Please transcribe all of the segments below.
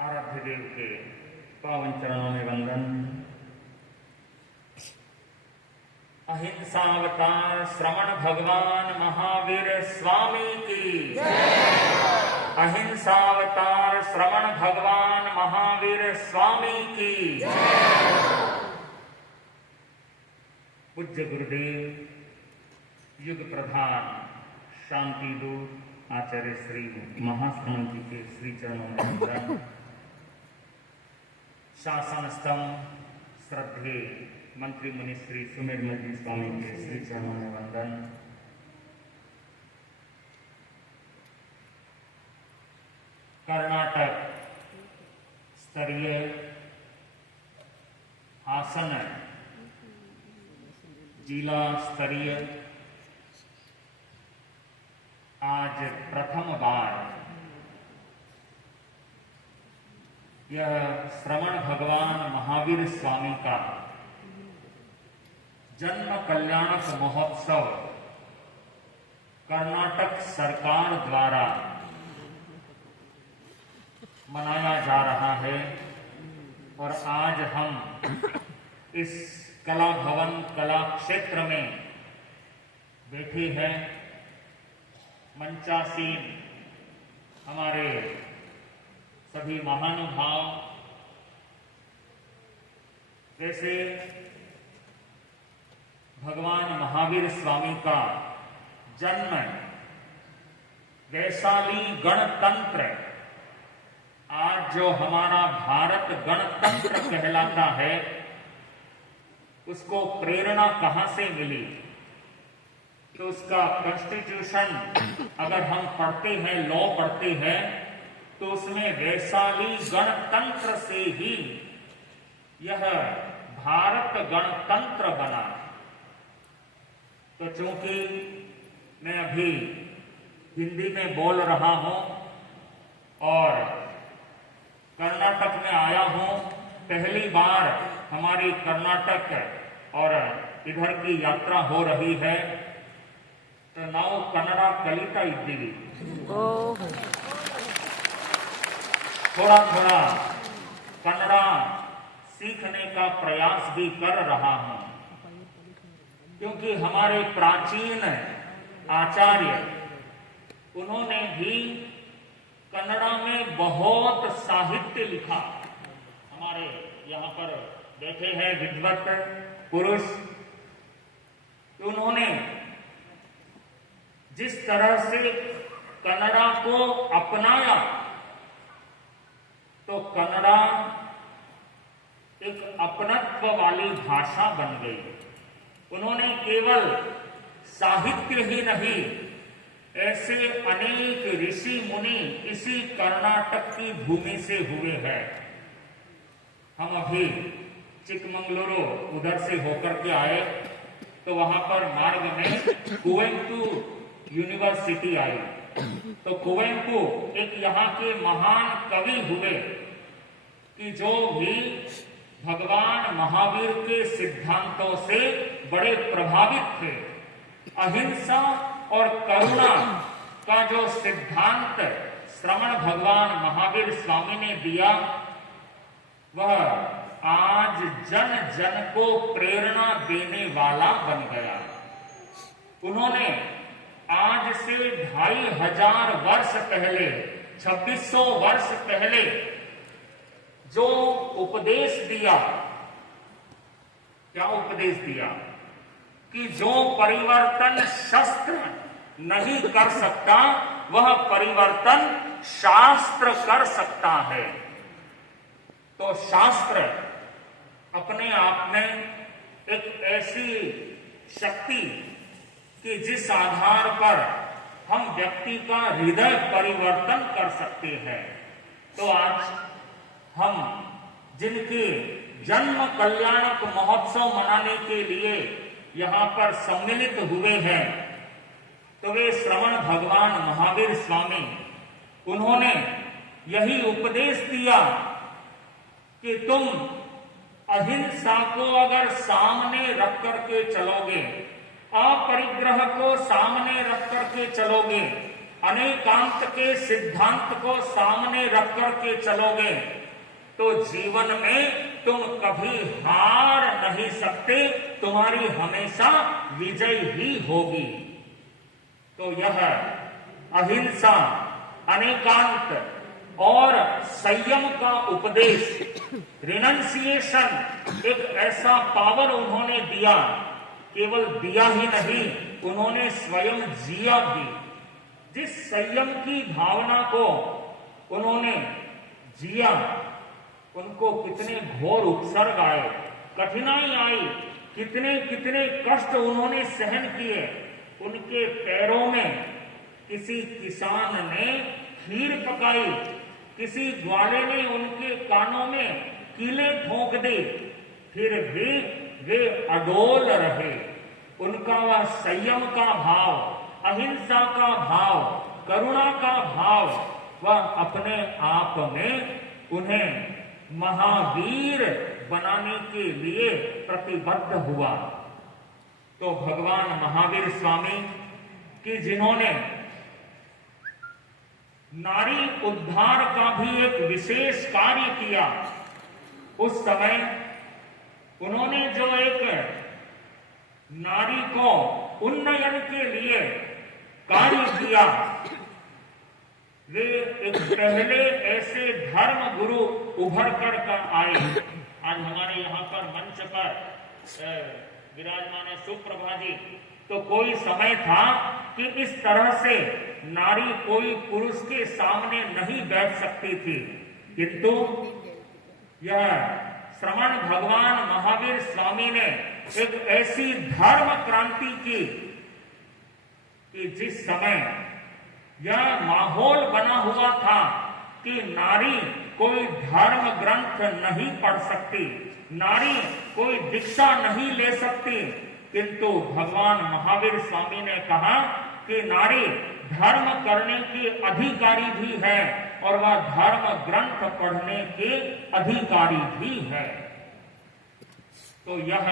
आराध्य देव के पावन चरणों में वंदन। अहिंसावतार श्रवण भगवान महावीर स्वामी की जय। अहिंसावतार श्रवण भगवान महावीर स्वामी की जय। पूज्य गुरुदेव युग प्रधान शांति दूत आचार्य श्री महास्वामी जी के श्री चरणों में वंदन। शासन स्तंभ श्रद्धे मंत्री मुनि श्री सुमेरमल जी स्वामी के श्री चरणों में वंदन। कर्नाटक स्तरीय हासन जिला स्तरीय आज प्रथम बार यह श्रवण भगवान महावीर स्वामी का जन्म कल्याणक महोत्सव कर्नाटक सरकार द्वारा मनाया जा रहा है। और आज हम इस कला भवन कला क्षेत्र में बैठे हैं। मंचासीन हमारे सभी महानुभाव, जैसे भगवान महावीर स्वामी का जन्म वैशाली गणतंत्र, आज जो हमारा भारत गणतंत्र कहलाता है, उसको प्रेरणा कहां से मिली? तो उसका कॉन्स्टिट्यूशन अगर हम पढ़ते हैं, लॉ पढ़ते हैं, तो उसमें वैशाली गणतंत्र से ही यह भारत गणतंत्र बना। तो चूंकि मैं अभी हिंदी में बोल रहा हूं और कर्नाटक में आया हूं, पहली बार हमारी कर्नाटक और इधर की यात्रा हो रही है, तो ನಾವು कन्नड़ कलिता इद्दीवी। थोड़ा थोड़ा कन्नड़ा सीखने का प्रयास भी कर रहा हूं, क्योंकि हमारे प्राचीन आचार्य उन्होंने भी कन्नड़ा में बहुत साहित्य लिखा। हमारे यहाँ पर बैठे हैं विद्वत पुरुष, तो उन्होंने जिस तरह से कन्नड़ा को अपनाया, तो कन्नड़ा एक अपनत्व वाली भाषा बन गई। उन्होंने केवल साहित्य ही नहीं, ऐसे अनेक ऋषि मुनि इसी कर्नाटक की भूमि से हुए हैं। हम अभी चिकमंगलुरु उधर से होकर के आए, तो वहां पर मार्ग में कुवेंपु यूनिवर्सिटी आई। तो कुवेंपु एक यहाँ के महान कवि हुए कि जो भी भगवान महावीर के सिद्धांतों से बड़े प्रभावित थे। अहिंसा और करुणा का जो सिद्धांत श्रवण भगवान महावीर स्वामी ने दिया, वह आज जन जन को प्रेरणा देने वाला बन गया। उन्होंने आज से 2500 वर्ष पहले, 2600 वर्ष पहले जो उपदेश दिया, क्या उपदेश दिया? कि जो परिवर्तन शस्त्र नहीं कर सकता, वह परिवर्तन शास्त्र कर सकता है। तो शास्त्र अपने आप में एक ऐसी शक्ति कि जिस आधार पर हम व्यक्ति का हृदय परिवर्तन कर सकते हैं। तो आज हम जिनके जन्म कल्याणक महोत्सव मनाने के लिए यहाँ पर सम्मिलित हुए हैं, तो वे श्रवण भगवान महावीर स्वामी, उन्होंने यही उपदेश दिया कि तुम अहिंसा को अगर सामने रख करके चलोगे, अपरिग्रह को सामने रख करके चलोगे, अनेकांत के सिद्धांत को सामने रख करके चलोगे, तो जीवन में तुम कभी हार नहीं सकते, तुम्हारी हमेशा विजय ही होगी। तो यह अहिंसा, अनेकांत और संयम का उपदेश, रिनंसिएशन, एक ऐसा पावर उन्होंने दिया, केवल दिया ही नहीं, उन्होंने स्वयं जिया भी। जिस संयम की भावना को उन्होंने जिया, उनको कितने घोर उपसर्ग आए, कठिनाई आई, कितने कितने कष्ट उन्होंने सहन किए। उनके पैरों में किसी किसान ने खीर पकाई, किसी ग्वाले ने उनके कानों में कीले ठोक दी, फिर भी वे अडोल रहे। उनका वह संयम का भाव, अहिंसा का भाव, करुणा का भाव, वह अपने आप में उन्हें महावीर बनाने के लिए प्रतिबद्ध हुआ। तो भगवान महावीर स्वामी कि जिन्होंने नारी उद्धार का भी एक विशेष कार्य किया, उस समय उन्होंने जो एक नारी को उन्नयन के लिए कार्य किया, वे एक पहले ऐसे धर्म गुरु उभर कर आए। आज हमारे यहाँ पर मंच पर विराजमान है सुप्रभा जी। तो कोई समय था कि इस तरह से नारी कोई पुरुष के सामने नहीं बैठ सकती थी, किंतु यह श्रवण भगवान महावीर स्वामी ने एक ऐसी धर्म क्रांति की कि जिस समय यह माहौल बना हुआ था कि नारी कोई धर्म ग्रंथ नहीं पढ़ सकती, नारी कोई दीक्षा नहीं ले सकती, किंतु भगवान महावीर स्वामी ने कहा कि नारी धर्म करने की अधिकारी भी है और वह धर्म ग्रंथ पढ़ने के अधिकारी भी है। तो यह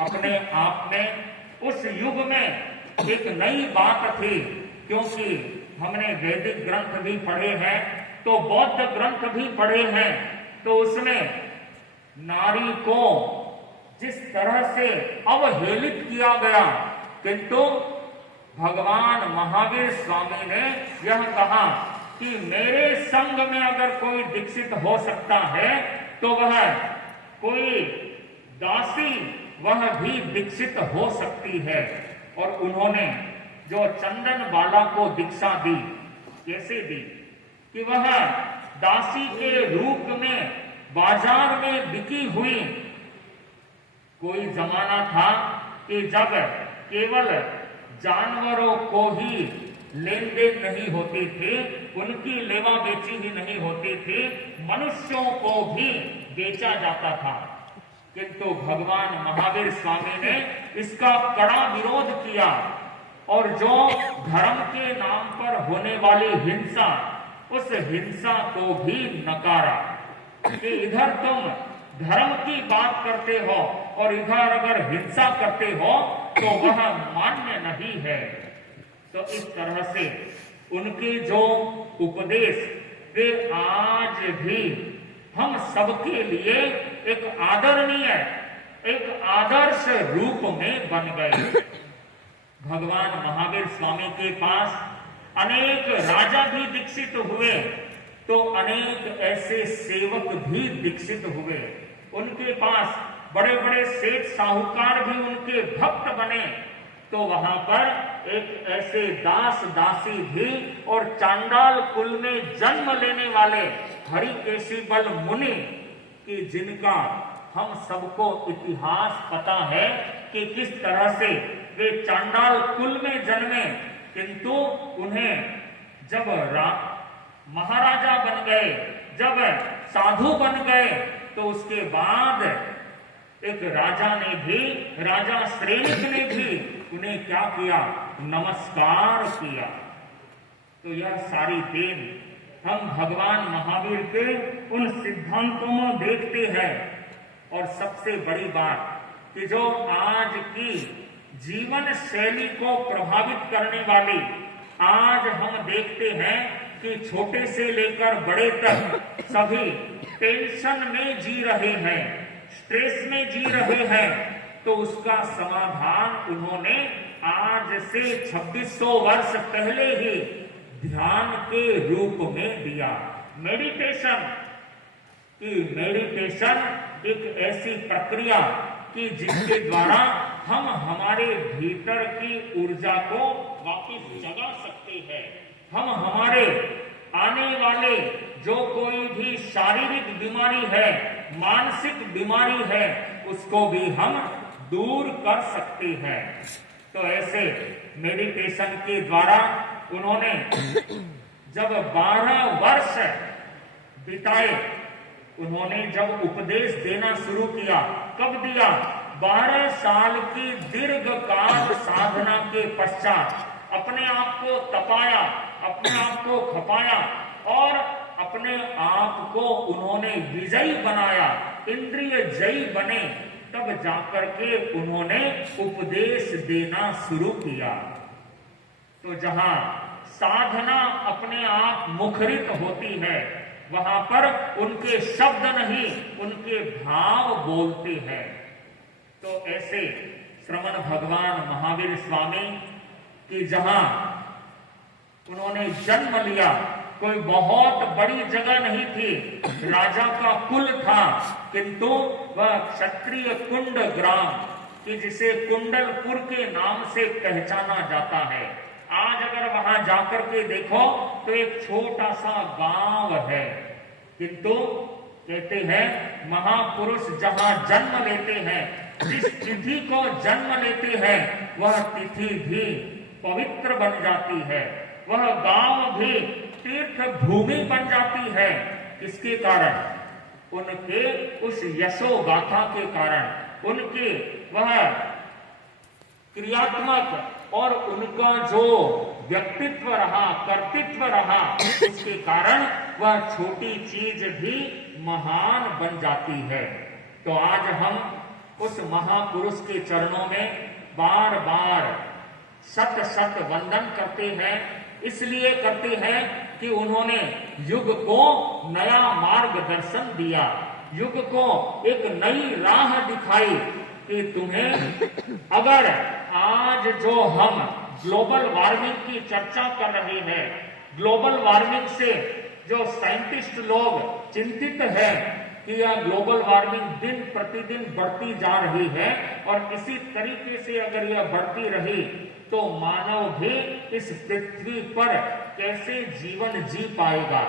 अपने आप में उस युग में एक नई बात थी, क्योंकि हमने वैदिक ग्रंथ भी पढ़े हैं, तो बौद्ध ग्रंथ भी पढ़े हैं, तो उसमें नारी को जिस तरह से अवहेलित किया गया, किंतु भगवान महावीर स्वामी ने यह कहा कि मेरे संग में अगर कोई दीक्षित हो सकता है तो वह कोई दासी, वह भी दीक्षित हो सकती है। और उन्होंने जो चंदन बाला को दीक्षा दी, कैसे दी कि वह दासी के रूप में बाजार में बिकी हुई। कोई जमाना था कि जब केवल जानवरों को ही लेन देन नहीं होती थी, उनकी लेवा बेची ही नहीं होती थी, मनुष्यों को भी बेचा जाता था। किंतु भगवान महावीर स्वामी ने इसका कड़ा विरोध किया और जो धर्म के नाम पर होने वाली हिंसा, उस हिंसा को भी नकारा कि इधर तुम धर्म की बात करते हो और इधर अगर हिंसा करते हो तो वह मान्य नहीं है। तो इस तरह से उनके जो उपदेश वे आज भी हम सबके लिए एक आदरणीय, एक आदर्श रूप में बन गए। भगवान महावीर स्वामी के पास अनेक राजा भी दीक्षित हुए, तो अनेक ऐसे सेवक भी दीक्षित हुए। उनके पास बड़े बड़े सेठ साहूकार भी उनके भक्त बने, तो वहां पर एक ऐसे दास दासी भी और चांडाल कुल में जन्म लेने वाले हरिकेशी बल मुनि कि जिनका हम सबको इतिहास पता है कि किस तरह से वे चांडाल कुल में जन्मे, किंतु उन्हें जब महाराजा बन गए, जब साधु बन गए, तो उसके बाद एक राजा ने भी, राजा श्रेणिक ने भी उन्हें क्या किया, नमस्कार किया। तो यह सारी देन हम भगवान महावीर के उन सिद्धांतों में देखते हैं। और सबसे बड़ी बात कि जो आज की जीवन शैली को प्रभावित करने वाली, आज हम देखते हैं कि छोटे से लेकर बड़े तक सभी टेंशन में जी रहे हैं, स्ट्रेस में जी रहे हैं। तो उसका समाधान उन्होंने आज से 2600 वर्ष पहले ही ध्यान के रूप में दिया। मेडिटेशन कि मेडिटेशन एक ऐसी प्रक्रिया कि जिसके द्वारा हम हमारे भीतर की ऊर्जा को वापस जगा सकते हैं। हम हमारे आने वाले जो कोई भी शारीरिक बीमारी है, मानसिक बीमारी है, उसको भी हम दूर कर सकते हैं। तो ऐसे मेडिटेशन के द्वारा उन्होंने जब 12 वर्ष बिताए, उन्होंने जब उपदेश देना शुरू किया, कब दिया, 12 साल की दीर्घकाल साधना के पश्चात अपने आप को तपाया, अपने आप को खपाया और अपने आप को उन्होंने विजयी बनाया, इंद्रिय जयी बने, तब जाकर के उन्होंने उपदेश देना शुरू किया। तो जहां साधना अपने आप मुखरित होती है, वहां पर उनके शब्द नहीं, उनके भाव बोलते हैं। तो ऐसे श्रमण भगवान महावीर स्वामी की जहां उन्होंने जन्म लिया, कोई बहुत बड़ी जगह नहीं थी, राजा का कुल था, किंतु वह क्षत्रिय कुंड ग्राम कि जिसे कुंडलपुर के नाम से पहचाना जाता है। आज अगर वहां जाकर के देखो तो एक छोटा सा गांव है, किंतु कहते हैं महापुरुष जहां जन्म लेते हैं, जिस तिथि को जन्म लेते हैं, वह तिथि भी पवित्र बन जाती है, वह गांव भी तीर्थ भूमि बन जाती है। किसके कारण? उनके उस यशो गाथा के कारण, उनके वह क्रियात्मक और उनका जो व्यक्तित्व रहा, कर्तृत्व रहा, उसके कारण वह छोटी चीज भी महान बन जाती है। तो आज हम उस महापुरुष के चरणों में बार बार शत शत वंदन करते हैं। इसलिए करते हैं कि उन्होंने युग को नया मार्गदर्शन दिया, युग को एक नई राह दिखाई कि तुम्हें अगर आज जो हम ग्लोबल वार्मिंग की चर्चा कर रहे हैं, ग्लोबल वार्मिंग से जो साइंटिस्ट लोग चिंतित हैं कि यह ग्लोबल वार्मिंग दिन प्रतिदिन बढ़ती जा रही है और इसी तरीके से अगर यह बढ़ती रही तो मानव भी इस पृथ्वी पर कैसे जीवन जी पाएगा।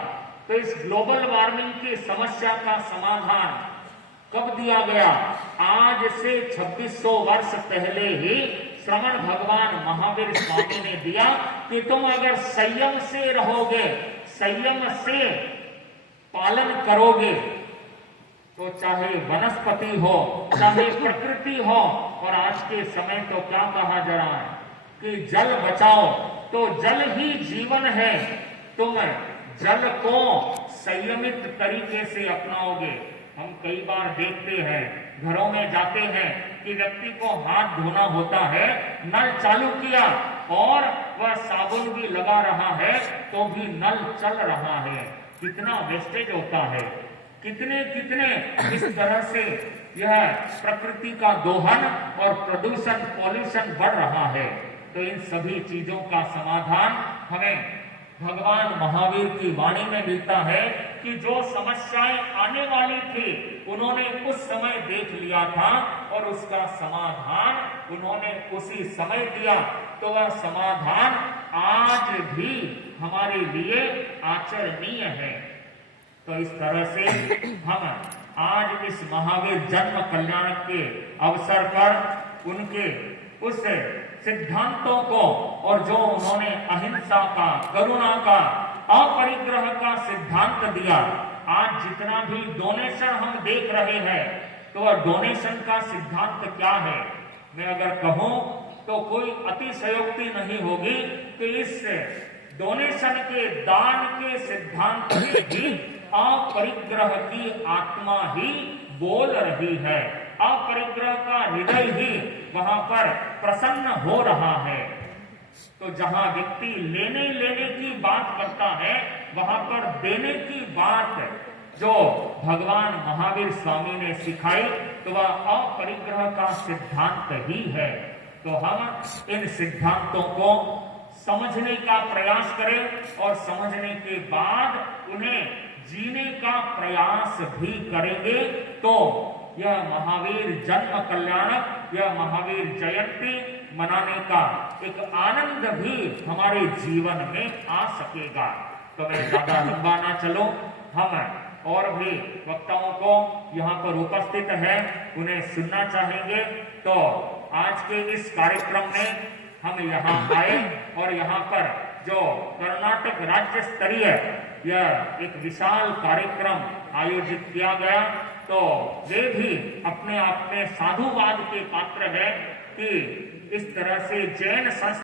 तो इस ग्लोबल वार्मिंग की समस्या का समाधान कब दिया गया? आज से 2600 वर्ष पहले ही श्रमण भगवान महावीर स्वामी ने दिया कि तुम अगर संयम से रहोगे, संयम से पालन करोगे, तो चाहे वनस्पति हो, चाहे प्रकृति हो, और आज के समय तो क्या कहा जा रहा है कि जल बचाओ, तो जल ही जीवन है। तुम जल को संयमित तरीके से अपनाओगे। हम कई बार देखते हैं, घरों में जाते हैं कि व्यक्ति को हाथ धोना होता है, नल चालू किया और वह साबुन भी लगा रहा है तो भी नल चल रहा है। कितना वेस्टेज होता है, कितने कितने इस तरह से यह प्रकृति का दोहन और प्रदूषण, पॉल्यूशन बढ़ रहा है। तो इन सभी चीजों का समाधान हमें भगवान महावीर की वाणी में मिलता है कि जो समस्याएं आने वाली थी उन्होंने उस समय देख लिया था और उसका समाधान उन्होंने उसी समय दिया। तो वह समाधान आज भी हमारे लिए आचरणीय है। तो इस तरह से हम आज इस महावीर जन्म कल्याण के अवसर पर उनके उस सिद्धांतों को और जो उन्होंने अहिंसा का, करुणा का, अपरिग्रह का सिद्धांत दिया, आज जितना भी डोनेशन हम देख रहे हैं, तो वह डोनेशन का सिद्धांत क्या है? मैं अगर कहूं तो कोई अतिशयोक्ति नहीं होगी कि इस डोनेशन के दान के सिद्धांत में भी अपरिग्रह की आत्मा ही बोल रही है, अपरिग्रह का हृदय ही वहां पर प्रसन्न हो रहा है। तो जहां व्यक्ति लेने लेने की बात करता है, वहां पर देने की बात जो भगवान महावीर स्वामी ने सिखाई, तो वह अपरिग्रह का सिद्धांत ही है। तो हम इन सिद्धांतों को समझने का प्रयास करें और समझने के बाद उन्हें जीने का प्रयास भी करेंगे, तो यह महावीर जन्म कल्याणक, यह महावीर जयंती मनाने का एक आनंद भी हमारे जीवन में आ सकेगा। तो मैं ज्यादा लंबा ना चलूं, हम और भी वक्ताओं को यहाँ पर उपस्थित है उन्हें सुनना चाहेंगे। तो आज के इस कार्यक्रम में हम यहाँ आए और यहाँ पर जो कर्नाटक राज्य स्तरीय यह एक विशाल कार्यक्रम आयोजित किया गया, तो वे भी अपने आप में साधुवाद के पात्र है कि इस तरह से जैन संस्था